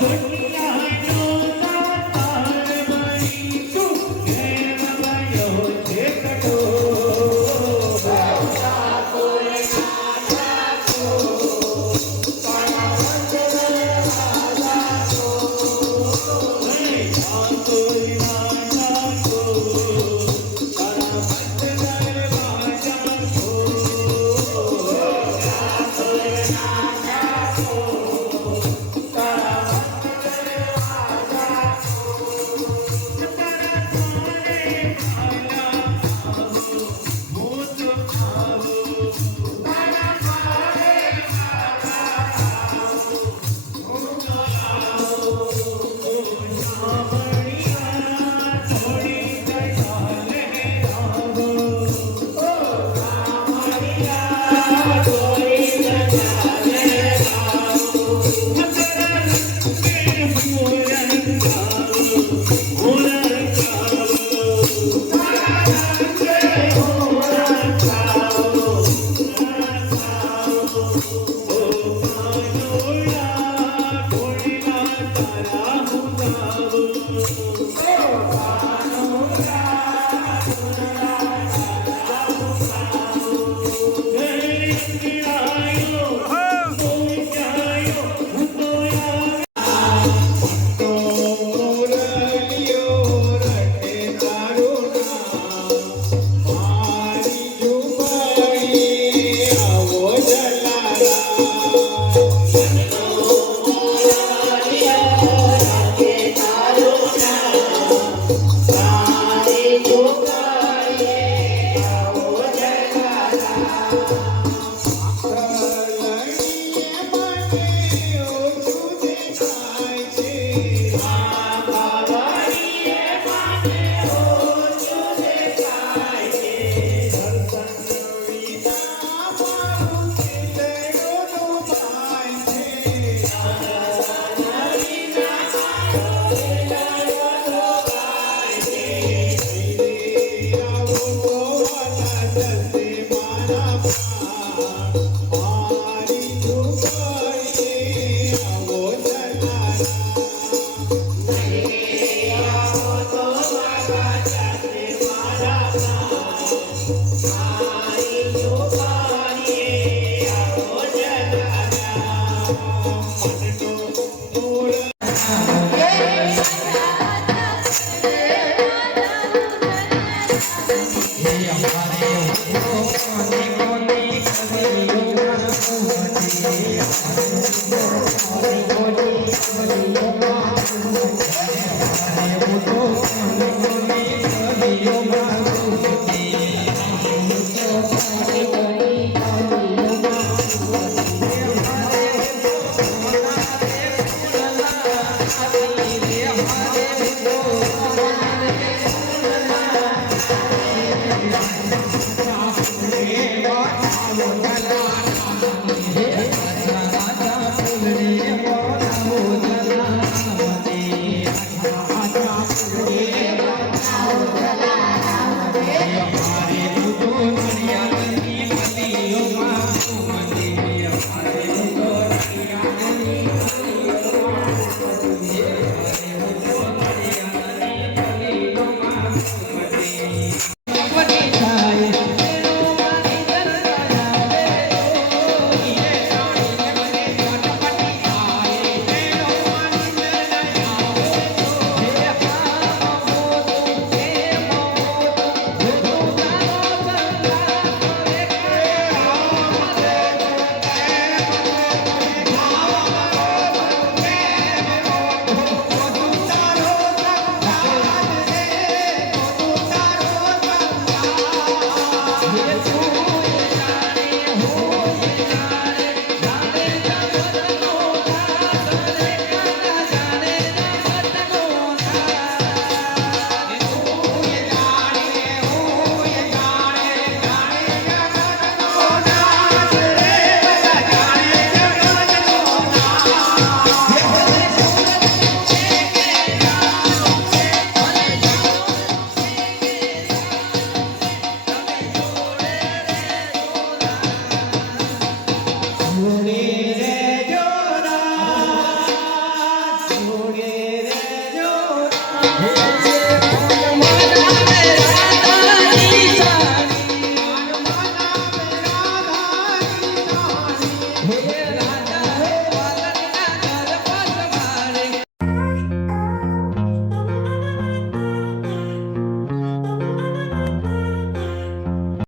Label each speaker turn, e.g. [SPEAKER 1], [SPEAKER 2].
[SPEAKER 1] take a look. yeah. Okay.